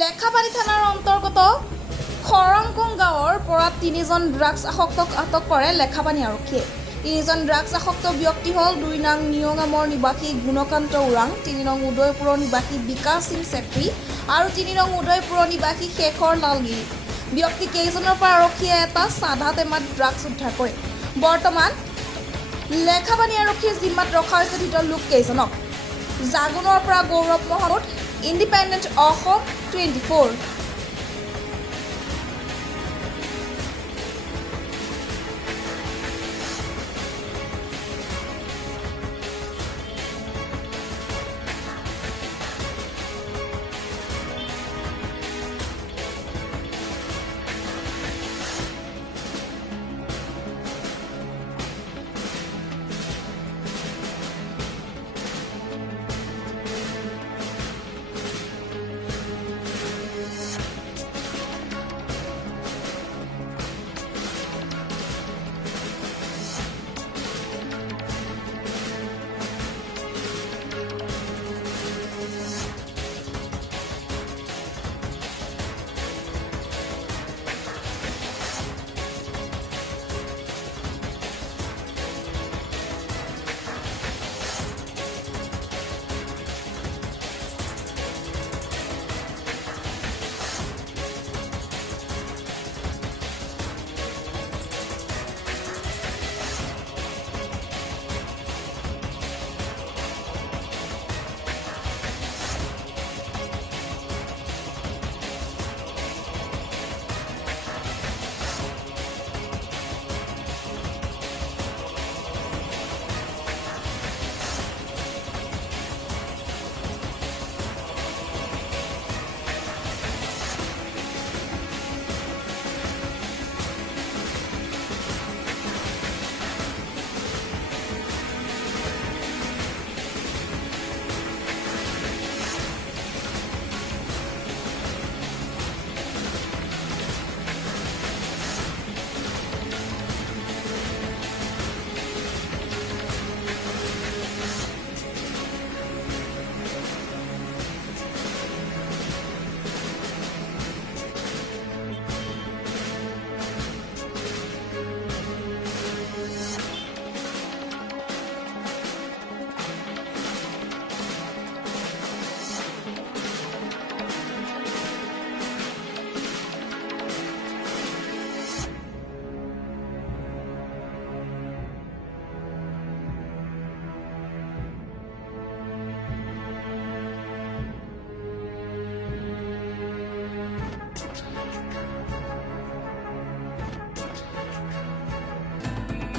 লেখাপানী থানাৰ অন্তৰ্গত খৰংকং গাঁৱৰ পৰা 3জন ড্ৰাগছ আসক্তক আটক কৰে লেখাপানী আৰক্ষীয়ে। 3জন ড্ৰাগছ আসক্ত ব্যক্তি হ'ল 2 নং নিয়ঙামৰ নিবাসী গুণকান্ত ওৰাং, 3 নং উদয়পুৰৰ নিবাসী বিকাশ সিং চেত্ৰী আৰু 3 নং উদয়পুৰৰ নিবাসী শেখৰ লালগিৰি। ব্যক্তি কেইজনৰ পৰা আৰক্ষীয়ে এটা চাধা টেমাত ড্ৰাগছ উদ্ধাৰ কৰে। বৰ্তমান লেখাপানী আৰক্ষীৰ জিম্মাত ৰখা হৈছে ধৃত লোক কেইজনক। জাগুনৰ পৰা গৌৰৱ মহম্মদ, ইণ্ডিপেণ্ডেণ্ট অসম 24।